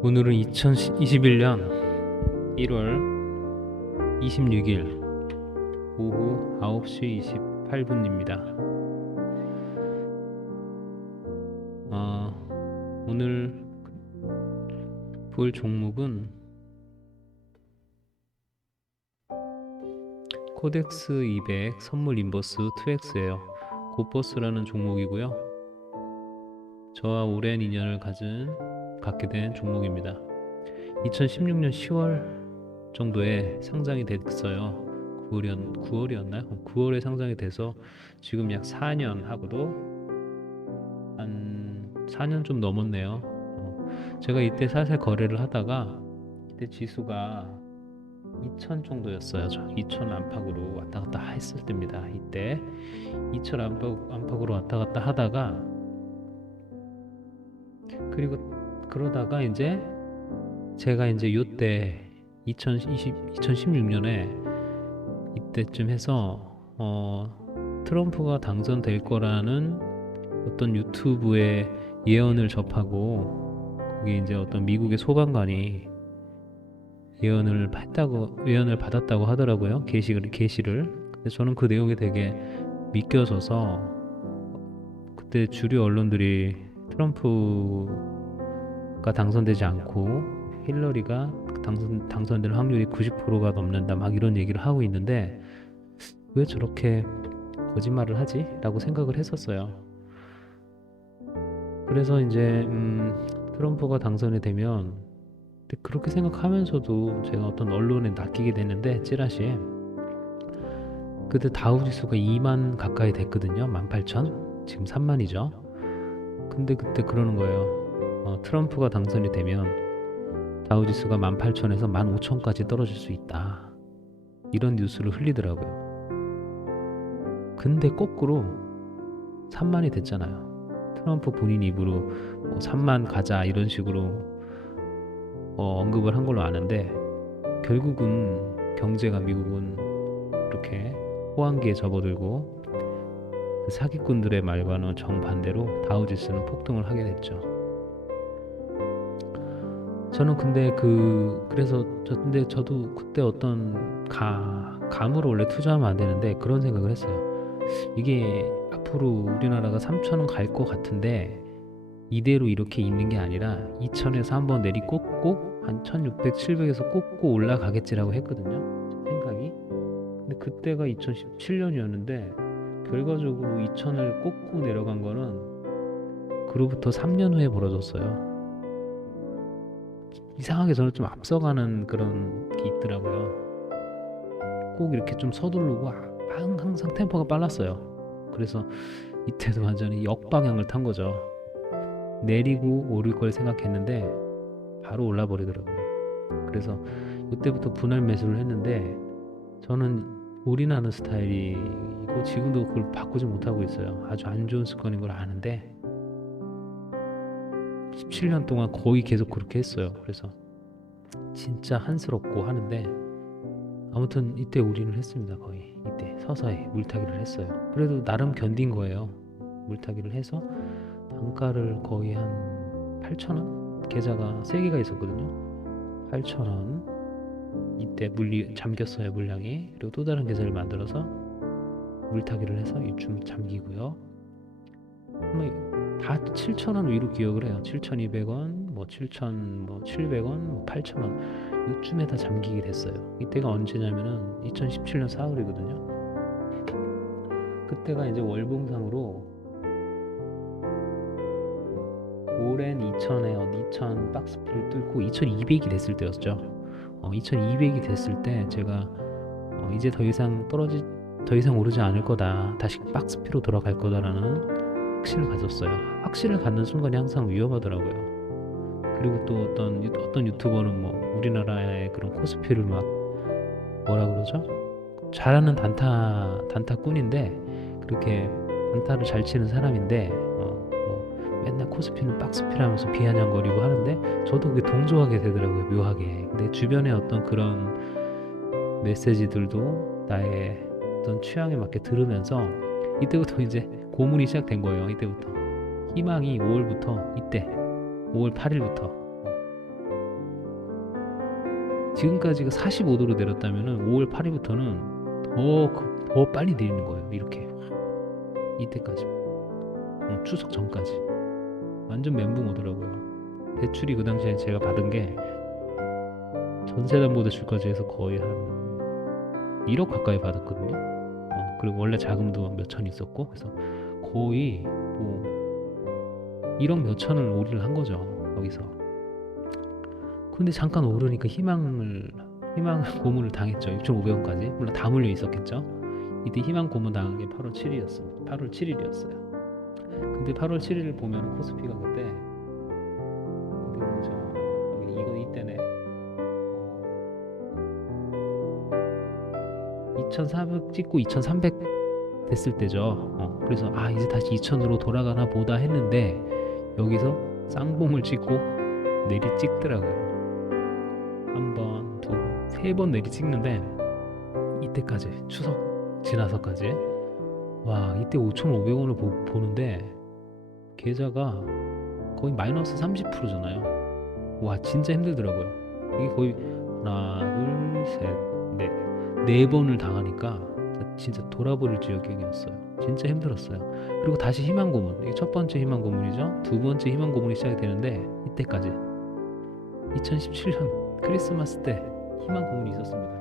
오늘은 2021년 1월 26일 오후 9시 28분입니다. 어, 오늘 볼 종목은 코덱스 200 선물 인버스 2X예요. 고버스라는 종목이고요. 저와 오랜 인연을 가진 갖게 된 종목입니다. 2016년 10월 정도에 상장이 됐어요. 9월이었, 9월이었나요? 9월에 상장이 돼서 지금 약 4년 하고도 한 4년 좀 넘었네요. 어, 제가 이때 살살 거래를 하다가 이때 지수가 2000 정도였어요. 저2000 안팎으로 왔다 갔다 했을 때입니다. 이때 2000 안팎, 안팎으로 왔다 갔다 하다가 그리고 그러다가 이제 제가 이제 요때 2020 2016년에 이때쯤 해서 어 트럼프가 당선될 거라는 어떤 유튜브의 예언을 접하고 거기 이제 어떤 미국의 소방관이 예언을 했다고 예언을 받았다고 하더라고요 게시를 게시를. 근데 저는 그 내용이 되게 믿겨져서 그때 주류 언론들이 트럼프 가 당선되지 않고 힐러리가 당선 당선될 확률이 90%가 넘는다 막 이런 얘기를 하고 있는데 왜 저렇게 거짓말을 하지?라고 생각을 했었어요. 그래서 이제 음, 트럼프가 당선이 되면 그렇게 생각하면서도 제가 어떤 언론에 낚이게 됐는데 찌라시에 그때 다우 지수가 2만 가까이 됐거든요. 18,000 지금 3만이죠. 근데 그때 그러는 거예요. 어, 트럼프가 당선이 되면 다우지수가 18,000에서 15,000까지 떨어질 수 있다. 이런 뉴스를 흘리더라고요. 근데 거꾸로 3만이 됐잖아요. 트럼프 본인 입으로 뭐 3만 가자 이런 식으로 어, 언급을 한 걸로 아는데 결국은 경제가 미국은 이렇게 호황기에 접어들고 그 사기꾼들의 말과는 정반대로 다우지수는 폭등을 하게 됐죠. 저는 근데 그 그래서 저 근데 저도 그때 어떤 가 감으로 원래 투자하면 안 되는데 그런 생각을 했어요. 이게 앞으로 우리나라가 3천원 갈 것 같은데 이대로 이렇게 있는 게 아니라 2천에서 한번 내리 꽂고 한 1,600, 700에서 꽂고 올라가겠지라고 했거든요. 제 생각이. 근데 그때가 2017년이었는데 결과적으로 2천을 꽂고 내려간 거는 그로부터 3년 후에 벌어졌어요. 이상하게 저는 좀 앞서가는 그런 게 있더라고요. 꼭 이렇게 좀 서두르고 아- 항- 항상 템포가 빨랐어요. 그래서 이때도 완전히 역방향을 탄 거죠. 내리고 오를 걸 생각했는데 바로 올라 버리더라고요. 그래서 이때부터 분할 매수를 했는데 저는 올인하는 스타일이고 지금도 그걸 바꾸지 못하고 있어요. 아주 안 좋은 습관인 걸 아는데 17년 동안 거의 계속 그렇게 했어요. 그래서 진짜 한스럽고 하는데 아무튼 이때 올인을 했습니다. 거의 이때 서서히 물타기를 했어요. 그래도 나름 견딘 거예요. 물타기를 해서 단가를 거의 한 8,000원 계좌가 세 개가 있었거든요. 8,000원 이때 물리 잠겼어요 물량이 그리고 또 다른 계좌를 만들어서 물타기를 해서 입춤 잠기고요. 뭐다 7,000원 위로 기억을 해요. 7,200원, 뭐 7,000, 뭐 700원, 뭐 8,000원 요쯤에 다 잠기게 됐어요. 이때가 언제냐면은 2017년 4월이거든요. 그때가 이제 월봉상으로 오랜 2000에 어, 2000 박스피를 뚫고 2200이 됐을 때였죠. 어, 2200이 됐을 때 제가 어, 이제 더 이상 떨어지 더 이상 오르지 않을 거다. 다시 박스피로 돌아갈 거다라는 확신을 가졌어요. 확신을 갖는 순간이 항상 위험하더라고요. 그리고 또 어떤 유- 어떤 유튜버는 뭐 우리나라의 그런 코스피를 막 뭐라 그러죠? 잘하는 단타 단타꾼인데 그렇게 단타를 잘 치는 사람인데 어, 뭐 맨날 코스피는 박스피라면서 비아냥거리고 하는데 저도 그게 동조하게 되더라고요 묘하게. 근데 주변에 어떤 그런 메시지들도 나의 어떤 취향에 맞게 들으면서 이때부터 이제 고문이 시작된 거예요. 이때부터 희망이 5월부터 이때 5월 8일부터 지금까지가 45도로 내렸다면은 5월 8일부터는 더, 그- 더 빨리 내리는 거예요. 이렇게 이때까지 어, 추석 전까지 완전 멘붕 오더라고요. 대출이 그 당시에 제가 받은 게 전세담보대 출까지 해서 거의 한 1억 가까이 받았거든요. 어, 그리고 원래 자금도 몇천 있었고 그래서 거의 뭐 1억 몇 천을 오리를 한 거죠. 여기서. 근데 잠깐 오르니까 희망을 희망 고문을 당했죠. 6,500원까지. 물론 다 물려 있었겠죠. 이때 희망 고문 당한 게 8월 7일이었습니다. 8월 7일이었어요. 근데 8월 7일을 보면 코스피가 그때 이거 이때네. 어, 2,400 찍고 2,300 됐을 때죠. 어, 그래서 아 이제 다시 2,000으로 돌아가나 보다 했는데 여기서 쌍봉을 찍고 내리 찍더라고요. 한 번, 두 번, 세 번 내리 찍는데 이때까지 추석 지나서까지 와 이때 5,500원을 보, 보는데 계좌가 거의 마이너스 30%잖아요. 와 진짜 힘들더라고요. 이게 거의 하나, 둘, 셋, 넷, 네 번을 당하니까 진짜 돌아버릴 지역경이었어요. 진짜 힘들었어요. 그리고 다시 희망 고문. 이게 첫 번째 희망 고문이죠. 두 번째 희망 고문이 시작이 되는데 이때까지 2017년 크리스마스 때 희망 고문이 있었습니다.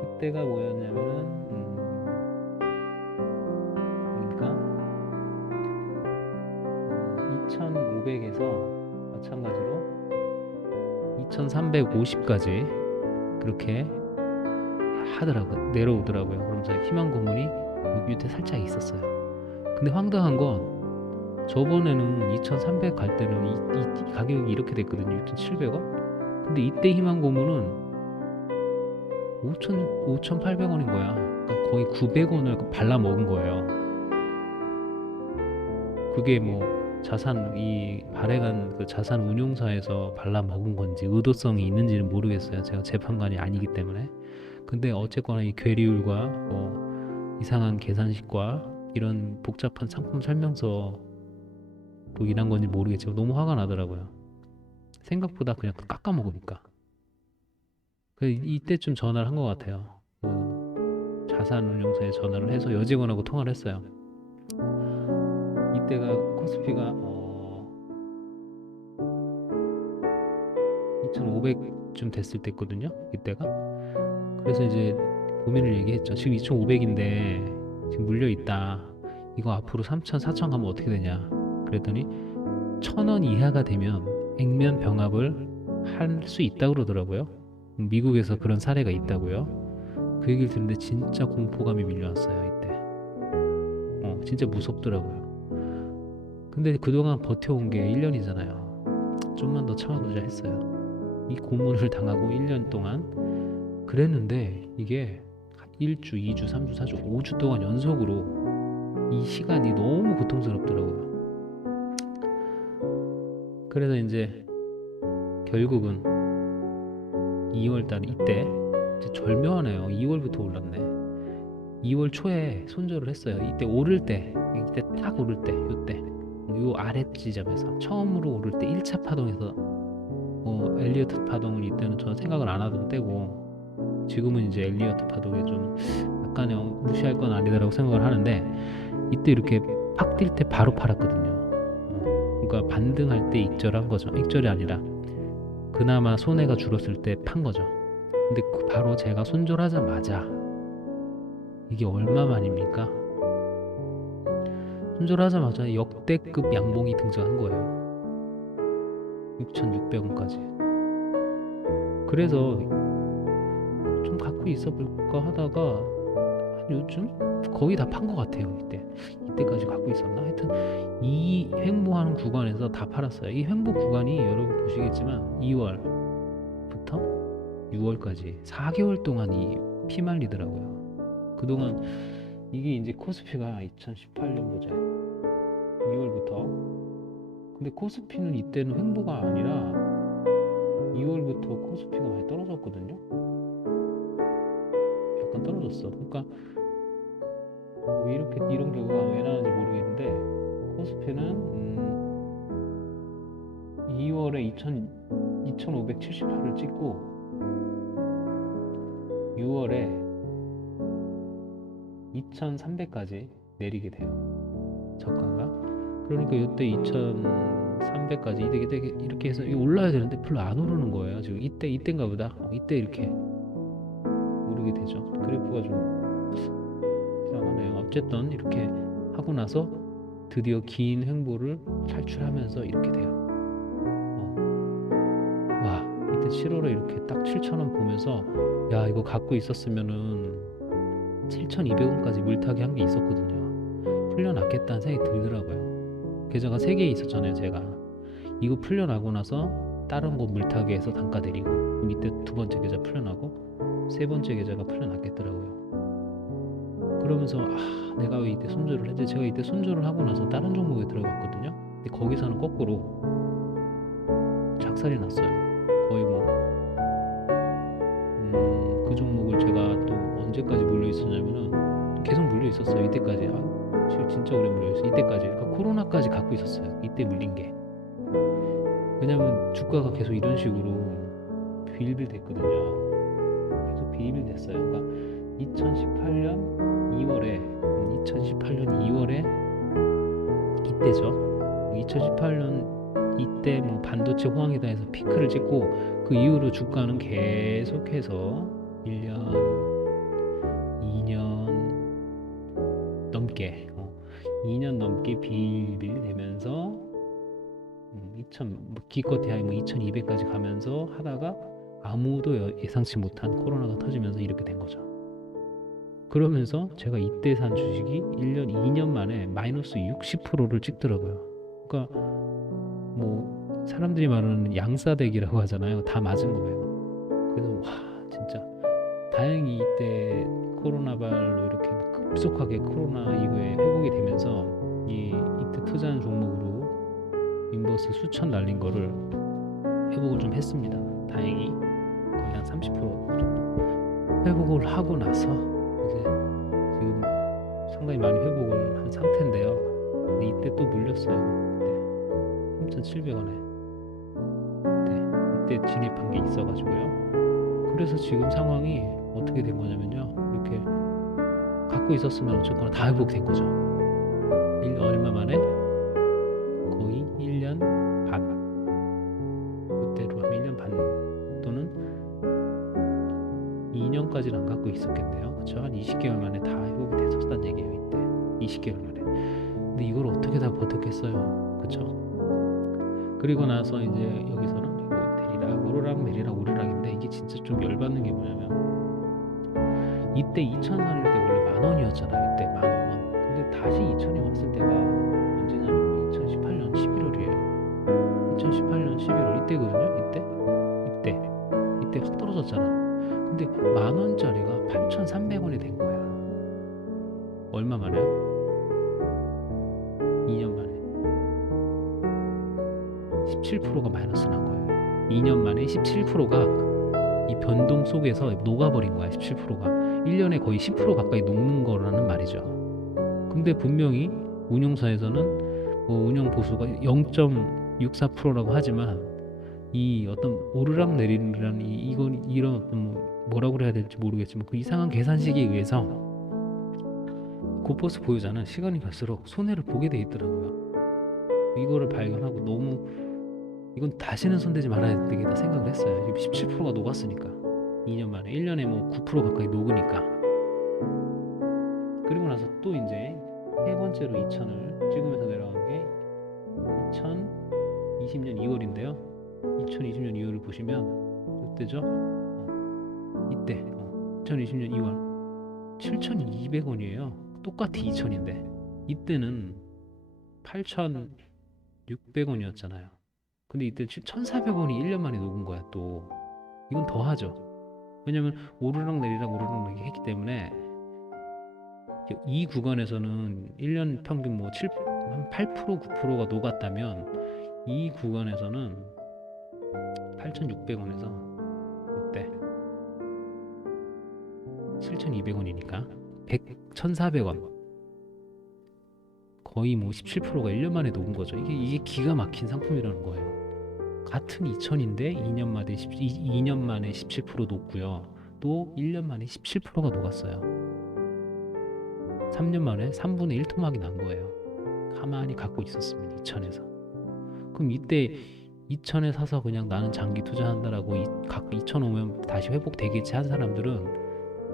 그때가 뭐였냐면은 음, 그러니까 2,500에서 마찬가지로 2,350까지 그렇게 하더라고요. 내려오더라고요. 그러면서 희망 고문이 밑에 살짝 있었어요. 근데 황당한 건 저번에는 2,300 갈 때는 이, 이- 이 가격이 이렇게 됐거든요. 2,700원. 근데 이때 희망 고문은 5,000 5,800원인 거야. 그러니까 거의 900원을 발라 먹은 거예요. 그게 뭐 자산 이 발행한 그 자산 운용사에서 발라 먹은 건지 의도성이 있는지는 모르겠어요. 제가 재판관이 아니기 때문에. 근데 어쨌거나 이 괴리율과 뭐 이상한 계산식과 이런 복잡한 상품 설명서 로 인한 건지 모르겠지만 너무 화가 나더라고요. 생각보다 그냥 깎아 먹으니까. 그 이때쯤 전화를 한 것 같아요. 그 자산운용사에 전화를 해서 여직원하고 통화를 했어요. 이때가 코스피가 어 2,500 쯤 됐을 때거든요. 이때가. 그래서 이제 고민을 얘기했죠. 지금 2,500인데 지금 물려 있다. 이거 앞으로 3,000, 4,000 가면 어떻게 되냐? 그랬더니 1,000원 이하가 되면 액면 병합을 할 수 있다고 그러더라고요. 미국에서 그런 사례가 있다고요. 그 얘기를 듣는데 진짜 공포감이 밀려왔어요 이때. 어, 진짜 무섭더라고요. 근데 그동안 버텨온 게 1년이잖아요. 좀만 더 참아보자 했어요. 이 고문을 당하고 1년 동안 그랬는데 이게 1주, 2주, 3주, 4주, 5주 동안 연속으로 이 시간이 너무 고통스럽더라고요. 그래서 이제 결국은 2월 달 이때 이제 절묘하네요. 2월부터 올랐네. 2월 초에 손절을 했어요. 이때 오를 때, 이때 딱 오를 때, 요때, 요 아래 지점에서 처음으로 오를 때 1차 파동에서 뭐 엘리어트 파동은 이때는 저 생각을 안 하던 때고 지금은 이제 엘리어트 파동에 좀 약간의 어, 무시할 건 아니다라고 생각을 하는데 이때 이렇게 팍 뛸 때 바로 팔았거든요. 어, 그러니까 반등할 때 익절한 거죠. 익절이 아니라 그나마 손해가 줄었을 때 판 거죠. 근데 그 바로 제가 손절하자마자 이게 얼마만입니까? 손절하자마자 역대급 양봉이 등장한 거예요. 6,600원까지. 그래서 좀 갖고 있어 볼까 하다가 한 요즘 거의 다 판 것 같아요. 이때 이때까지 갖고 있었나? 하여튼 이 횡보하는 구간에서 다 팔았어요. 이 횡보 구간이 여러분 보시겠지만 2월부터 6월까지 4개월 동안 이 피말리더라고요. 그동안 이게 이제 코스피가 2018년 보자 2월부터 근데 코스피는 이때는 횡보가 아니라 2월부터 코스피가 많이 떨어졌거든요. 약간 떨어졌어. 그러니까 왜 이렇게 이런 경우가 왜 나는지 모르겠는데 코스피는 음 2월에 2,000 2,578을 찍고 6월에 2,300까지 내리게 돼요. 저가가. 그러니까 이때 2,300까지 이렇게, 이렇게 이렇게 해서 올라야 되는데 별로 안 오르는 거예요. 지금 이때 이때인가 보다. 어, 이때 이렇게 오르게 되죠. 그래프가 좀 이상하네요. 어쨌든 이렇게 하고 나서 드디어 긴 횡보를 탈출하면서 이렇게 돼요. 어. 와, 이때 7월에 이렇게 딱 7,000원 보면서 야, 이거 갖고 있었으면은 7,200원까지 물타기 한 게 있었거든요. 풀려났겠다는 생각이 들더라고요. 계좌가 3개 있었잖아요, 제가. 이거 풀려나고 나서 다른 거 물타기해서 단가 그럼 이때 두 번째 계좌 풀려나고 세 번째 계좌가 풀려났겠더라고요. 그러면서 아, 내가 왜 이때 손절을 했지? 제가 이때 손절을 하고 나서 다른 종목에 들어갔거든요. 근데 거기서는 거꾸로 작살이 났어요. 거의 뭐 음, 그 종목을 제가 또 언제까지 물려 있었냐면은 계속 물려 있었어요. 이때까지. 아, 지금 진짜 오래 물려 있어. 이때까지. 그러니까 코로나까지 갖고 있었어요. 이때 물린 게. 왜냐면 주가가 계속 이런 식으로 비일빌 됐거든요. 계속 비일빌 됐어요. 그러니까 2018년 2월에 2018년 2월에 이때죠. 2018년 이때 뭐 반도체 호황이다 해서 피크를 찍고 그 이후로 주가는 계속해서 1년, 2년 2000뭐 기껏해야 뭐 2200까지 가면서 하다가 아무도 여- 예상치 못한 코로나가 터지면서 이렇게 된 거죠. 그러면서 제가 이때 산 주식이 1년, 2년 만에 마이너스 60%를 찍더라고요. 그러니까 뭐 사람들이 말하는 양사대기라고 하잖아요. 다 맞은 거예요. 그래서 와 진짜 다행히 이때 코로나발로 이렇게 급속하게 코로나 이후에 회복이 되면서 이 이때 투자한 종목으로 인버스 수천 날린 거를 회복을 좀 했습니다. 다행히 거의 한 30% 정도 회복을 하고 나서 이제 지금 상당히 많이 회복을 한 상태인데요. 근데 이때 또 물렸어요. 그때 3,700원에 그때 이때 진입한 게 있어가지고요. 그래서 지금 상황이 어떻게 된 거냐면요. 이렇게 갖고 있었으면 어쨌거나 다 회복된 거죠. 1 얼마 만에 2년까지는 안 갖고 있었겠네요. 그렇죠? 한 20개월 만에 다 회복이 됐었단 얘기예요. 이때 20개월 만에. 근데 이걸 어떻게 다 버텼겠어요. 그렇죠? 그리고 나서 이제 여기서는 이거 내리락 오르락 내리락 오르락인데 이게 진짜 좀 열받는 게 뭐냐면 이때 2,000원일 때 원래 만 원이었잖아요. 이때 만 원은. 근데 다시 2,000이 왔을 때가 언제냐면 근데 만 원짜리가 8,300원이 된 거야. 얼마 만에요? 2년 만에. 17%가 마이너스 난 거예요. 2년 만에 17%가 이 변동 속에서 녹아버린 거야. 17%가 1년에 거의 10% 가까이 녹는 거라는 말이죠. 근데 분명히 운용사에서는 뭐 운용 보수가 0.64%라고 하지만 이 어떤 오르락 내리락 이 이건 이런 어떤 뭐 뭐라고 그래야 될지 모르겠지만 그 이상한 계산식에 의해서 고버스 보유자는 시간이 갈수록 손해를 보게 돼 있더라고요. 이거를 발견하고 너무 이건 다시는 손대지 말아야 되겠다 생각을 했어요. 17%가 녹았으니까 2년 만에 1년에 뭐 9% 가까이 녹으니까 그리고 나서 또 이제 세 번째로 2천을 찍으면서 내려간 게 2020년 2월인데요. 2020년 2월을 보시면 이때죠. 어, 이때 어, 2020년 2월 7,200원이에요. 똑같이 2,000인데 이때는 8,600원이었잖아요. 근데 이때 1,400원이 1년 만에 녹은 거야 또. 이건 더 하죠. 왜냐면 오르락 내리락 오르락 내리락 했기 때문에 이 구간에서는 1년 평균 뭐 7, 한 8% 9%가 녹았다면 이 구간에서는 8,600원에서 7,200원이니까 100, 1,400원 거의 뭐 17%가 1년 만에 녹은 거죠. 이게 이게 기가 막힌 상품이라는 거예요. 같은 2,000인데 2년 만에 10, 2년 만에 17% 녹고요. 이것도 1년 만에 17%가 녹았어요. 3년 만에 3분의 1 토막이 난 거예요. 가만히 갖고 있었으면 2천에서. 그럼 이때 2천에 사서 그냥 나는 장기 투자한다라고 이, 각 2천 오면 다시 회복되겠지 한 사람들은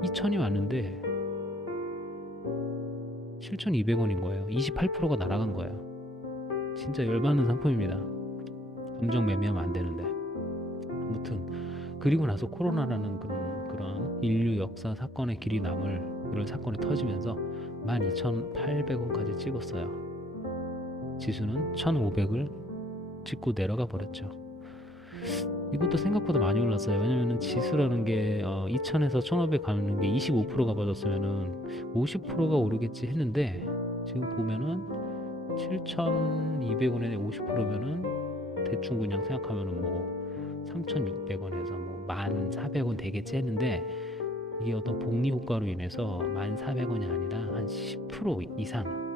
2천이 왔는데 7,200원인 거예요. 28%가 날아간 거예요. 진짜 열받는 상품입니다. 감정 매매하면 안 되는데. 아무튼 그리고 나서 코로나라는 그런 그런 인류 역사 사건의 길이 남을 이런 사건이 터지면서 12,800원까지 찍었어요. 지수는 1,500을 찍고 내려가 버렸죠. 이것도 생각보다 많이 올랐어요. 왜냐면은 지수라는 게 어, 2,000에서 1,500 가는 게 25%가 빠졌으면은 50%가 오르겠지 했는데 지금 보면은 7,200원에 50%면은 대충 그냥 생각하면은 뭐 3,600원에서 뭐 1,400원 되겠지 했는데 이게 어떤 복리 효과로 인해서 1,400원이 아니라 한 10% 이상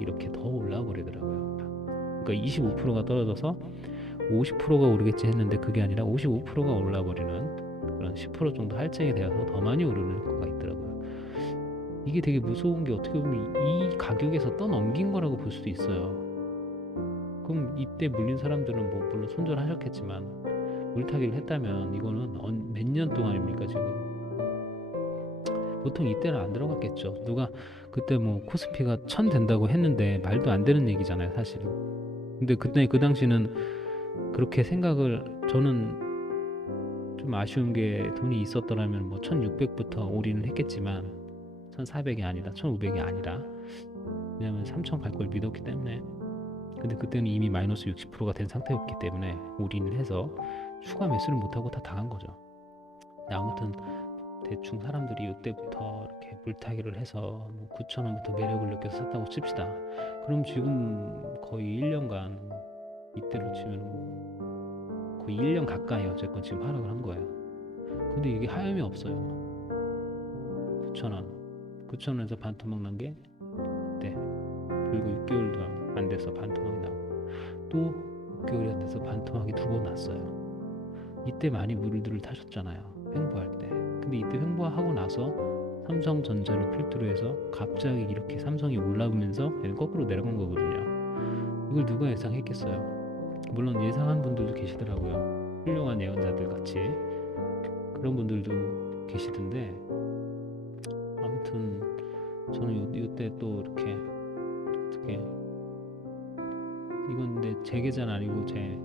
이렇게 더 올라 버리더라고요. 그러니까 25%가 떨어져서 50%가 오르겠지 했는데 그게 아니라 55%가 올라 버리는 그런 10% 정도 할증이 되어서 더 많이 오르는 효과가 있더라고요. 이게 되게 무서운 게 어떻게 보면 이 가격에서 떠넘긴 거라고 볼 수도 있어요. 그럼 이때 물린 사람들은 뭐 물론 손절하셨겠지만 물타기를 했다면 이거는 몇 년 동안입니까 지금? 보통 이때는 안 들어갔겠죠. 누가 그때 뭐 코스피가 천 된다고 했는데 말도 안 되는 얘기잖아요, 사실은. 근데 그때 그 당시는 그렇게 생각을 저는 좀 아쉬운 게 돈이 있었더라면 뭐 1600부터 올인을 했겠지만 1400이 아니라 1500이 아니라 왜냐면 3000 갈 걸 믿었기 때문에 근데 그때는 이미 마이너스 60%가 된 상태였기 때문에 올인을 해서 추가 매수를 못하고 다 당한 거죠. 아무튼 대충 사람들이 이때부터 이렇게 물타기를 해서 뭐 9,000원부터 매력을 느껴서 샀다고 칩시다. 그럼 지금 거의 1년간 이때로 치면 뭐 거의 1년 가까이 어쨌건 지금 하락을 한 거예요. 근데 이게 하염이 없어요. 9,000원. 9,000원에서 반토막 난게 이때. 그리고 6개월도 안 돼서 반토막이 나고 또 6개월이 안 돼서 반토막이 두 번 났어요. 이때 많이 물들을 타셨잖아요. 횡보할 때. 근데 이때 횡보하고 나서 삼성전자를 필두로 해서 갑자기 이렇게 삼성이 올라오면서 거꾸로 내려간 거거든요. 이걸 누가 예상했겠어요? 물론 예상한 분들도 계시더라고요. 훌륭한 예언자들 같이 그런 분들도 계시던데 아무튼 저는 요, 요때 또 이렇게 어떻게 이건 근데 제 계좌는 아니고 제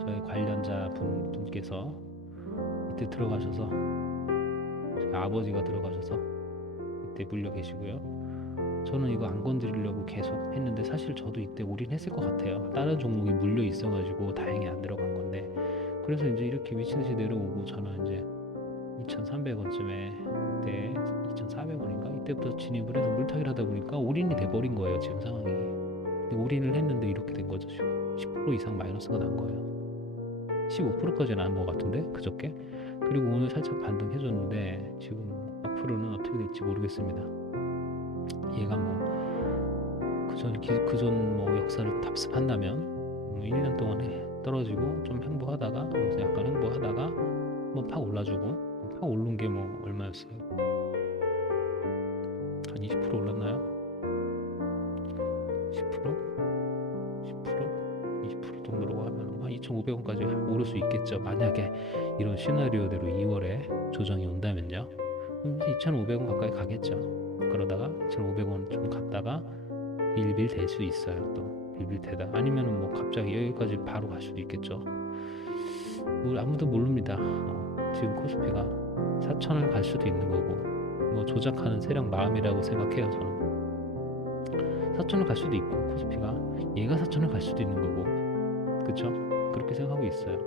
저의 관련자 분, 분께서 이때 들어가셔서 아버지가 들어가셔서 이때 물려 계시고요. 저는 이거 안 건드리려고 계속 했는데 사실 저도 이때 올인했을 것 같아요. 다른 종목이 물려 있어가지고 다행히 안 들어간 건데 그래서 이제 이렇게 미친 듯이 내려오고 저는 이제 2,300원쯤에 그때 2,400원인가 이때부터 진입을 해서 물타기를 하다 보니까 올인이 돼버린 거예요 지금 상황이. 근데 올인을 했는데 이렇게 된 거죠 지금 10% 이상 마이너스가 난 거예요. 15%까지 난것 같은데 그저께 그리고 오늘 살짝 반등해줬는데 지금 앞으로는 어떻게 될지 모르겠습니다. 얘가 뭐 그전 그전 뭐 역사를 답습한다면 뭐 1년 동안에 떨어지고 좀 횡보하다가 그래서 약간 횡보하다가 한번 팍 올라주고 팍 오른 게 뭐 얼마였어요? 한 20% 올랐나요? 10%? 10%? 20% 정도로 하면 한 2,500원까지 오를 수 있겠죠. 만약에 이런 시나리오대로 2월에 조정이 온다면요. 그럼 2,500원 가까이 가겠죠. 그러다가 2,500원 좀 갔다가 빌빌 될 수 있어요. 또 빌빌 되다 아니면은 뭐 갑자기 여기까지 바로 갈 수도 있겠죠. 뭐 아무도 모릅니다. 어, 지금 코스피가 4천을 갈 수도 있는 거고 뭐 조작하는 세력 마음이라고 생각해요 저는. 4천을 갈 수도 있고 코스피가 얘가 4천을 갈 수도 있는 거고 그쵸? 그렇게 생각하고 있어요.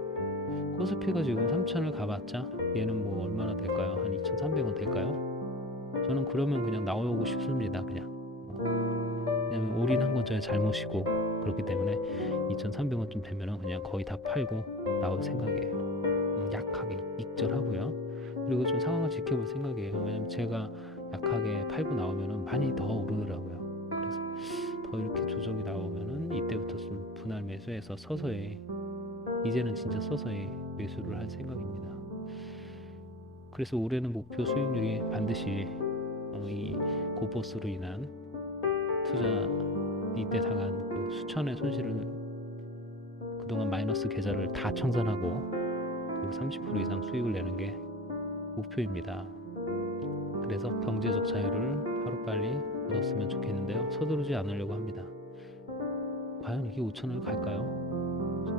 코스피가 지금 3천을 가봤자 얘는 뭐 얼마나 될까요? 한 2,300원 될까요? 저는 그러면 그냥 나오고 싶습니다. 그냥 왜냐면 올인한 건 저의 잘못이고 그렇기 때문에 2,300원쯤 되면은 그냥 거의 다 팔고 나올 생각이에요. 음, 약하게 익절하고요. 그리고 좀 상황을 지켜볼 생각이에요. 왜냐면 제가 약하게 팔고 나오면은 많이 더 오르더라고요. 그래서 더 이렇게 조정이 나오면은 이때부터 좀 분할 매수해서 서서히 이제는 진짜 서서히 매수를 할 생각입니다. 그래서 올해는 목표 수익률이 반드시 어, 이 고버스로 인한 투자 이때 당한 그 수천의 손실을 그동안 마이너스 계좌를 다 청산하고 그리고 30% 이상 수익을 내는 게 목표입니다. 그래서 경제적 자유를 하루빨리 얻었으면 좋겠는데요. 서두르지 않으려고 합니다. 과연 이게 5천을 갈까요?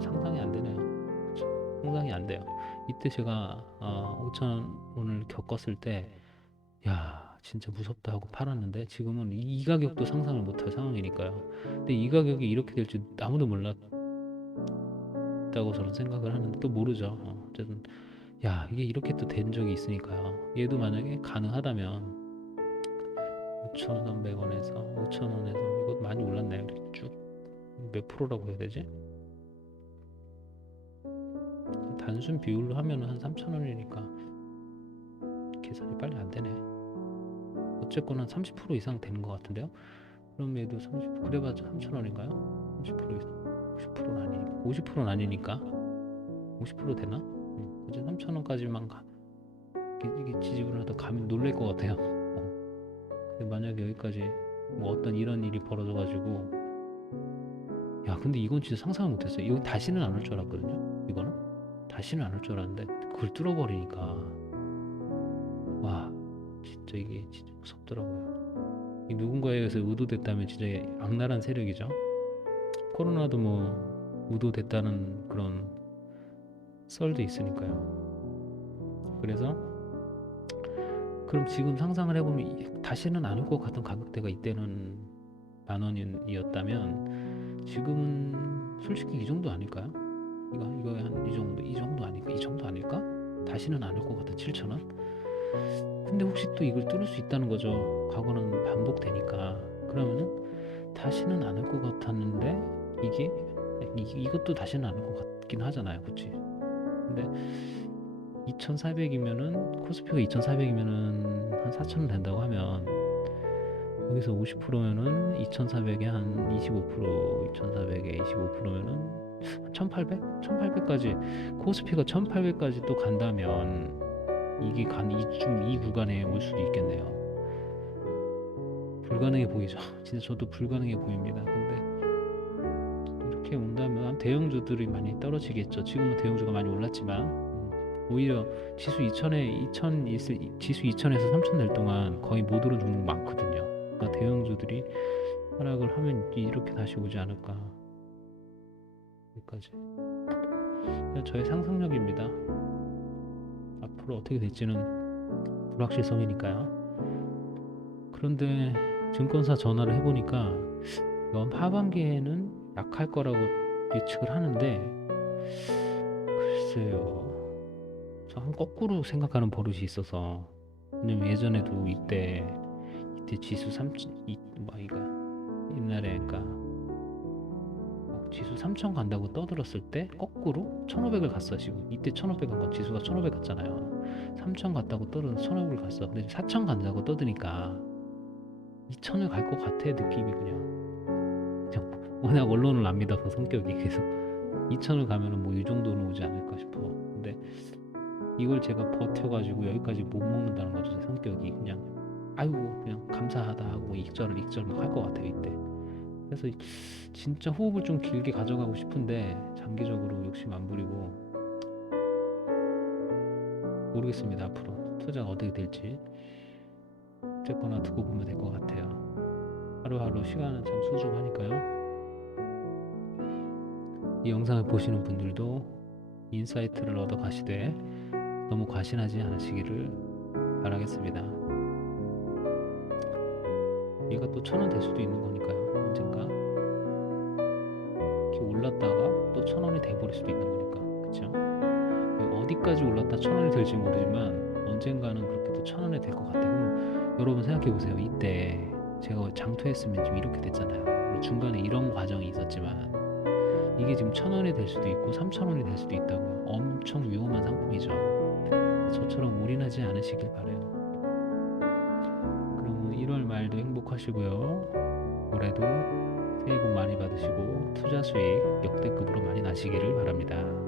상상이 안 되네요. 상상이 안 돼요. 이때 제가 어, 5천 원을 겪었을 때, 야 진짜 무섭다 하고 팔았는데 지금은 이, 이 가격도 상상을 못할 상황이니까요. 근데 이 가격이 이렇게 될 줄 아무도 몰랐다고 저는 생각을 하는데 또 모르죠. 어, 어쨌든 야 이게 이렇게 또 된 적이 있으니까요. 얘도 만약에 가능하다면 5,300원에서 5,000원에서 이거 많이 올랐네요. 이렇게 쭉몇 프로라고 해야 되지? 단순 비율로 하면은 한 3,000원이니까 계산이 빨리 안 되네. 어쨌거나 30% 이상 되는 것 같은데요. 그럼 얘도 30 그래봤자 3,000원인가요? 30% 이상 50%는 아니니까 50%는 아니니까 50% 되나? 음, 어제 3,000원까지만 가. 이게, 지지부를 하다 가면 놀랄 것 같아요. 어. 근데 만약에 여기까지 뭐 어떤 이런 일이 벌어져가지고 야 근데 이건 진짜 상상을 못했어요. 이거 다시는 안 올 줄 알았거든요. 이거는 다시는 안 올 줄 알았는데 그걸 뚫어버리니까 와 진짜 이게 진짜 무섭더라고요. 이 누군가에 의해서 의도됐다면 진짜 악랄한 세력이죠. 코로나도 뭐 의도됐다는 그런 썰도 있으니까요. 그래서 그럼 지금 상상을 해보면 이- 다시는 안 올 것 같은 가격대가 이때는 만 원이었다면 지금은 솔직히 이 정도 아닐까요? 이거 이거 한 이 정도 이 정도 아닐까 이 정도 아닐까? 다시는 안 올 것 같은 7천 원. 근데 혹시 또 이걸 뚫을 수 있다는 거죠. 과거는 반복되니까 그러면은 다시는 안올것 같았는데 이게 이, 이것도 다시는 안올것 같긴 하잖아요, 그렇지? 근데 2,400이면은 코스피가 2,400이면은 한 4,000원 된다고 하면 여기서 50%면은 2,400에 한 25% 2,400에 25%면은 1,800? 1,800까지 코스피가 1,800까지 또 간다면 이게 간 이쯤 이 구간에 올 수도 있겠네요. 불가능해 보이죠. 진짜 저도 불가능해 보입니다. 근데 이렇게 온다면 대형주들이 많이 떨어지겠죠. 지금은 대형주가 많이 올랐지만 음, 오히려 지수 2000에 2000 있을 지수 2000에서 3000 될 동안 거의 못 오른 종목 많거든요. 그러니까 대형주들이 하락을 하면 이렇게 다시 오지 않을까. 여기까지. 저의 상상력입니다. 앞으로 어떻게 될지는 불확실성이니까요. 그런데 증권사 전화를 해보니까 이번 하반기에는 약할 거라고 예측을 하는데 글쎄요. 저한 거꾸로 생각하는 버릇이 있어서 왜냐면 예전에도 이때 이때 지수 3 이 뭐 이가 옛날에 그러니까 뭐 지수 3천 간다고 떠들었을 때 거꾸로 1,500을 갔어 지금. 이때 1,500간건 지수가 1,500 갔잖아요. 3천 갔다고 떠드는 1,500을 갔어. 근데 4천 간다고 떠드니까 2천을 갈 것 같아 느낌이 그냥. 그냥 워낙 언론을 안 믿어서 성격이 그래서 2천을 가면은 뭐 이 정도는 오지 않을까 싶어. 근데 이걸 제가 버텨가지고 여기까지 못 먹는다는 거죠 제 성격이. 그냥 아이고 그냥 감사하다 하고 익절을 익절 막 할 것 같아요 이때 그래서 이- 진짜 호흡을 좀 길게 가져가고 싶은데 장기적으로 욕심 안 부리고 모르겠습니다 앞으로. 투자가 어떻게 될지. 어쨌거나 두고 보면 될 것 같아요. 하루하루 시간은 참 소중하니까요. 이 영상을 보시는 분들도 인사이트를 얻어 가시되 너무 과신하지 않으시기를 바라겠습니다. 얘가 또 천 원 될 수도 있는 거니까요. 언젠가 이렇게 올랐다가 또 천 원이 돼버릴 수도 있는 거니까 그렇죠? 어디까지 올랐다 천 원이 될지 모르지만 언젠가는 그렇게 또 천 원이 될 것 같아요. 여러분 생각해 보세요. 이때 제가 장투했으면 지금 이렇게 됐잖아요. 중간에 이런 과정이 있었지만 이게 지금 천 원이 될 수도 있고 삼천 원이 될 수도 있다고요. 엄청 위험한 상품이죠. 저처럼 올인하지 않으시길 바래요. 그러면 1월 말도 행복하시고요. 올해도 새해 복 많이 받으시고 투자 수익 역대급으로 많이 나시기를 바랍니다.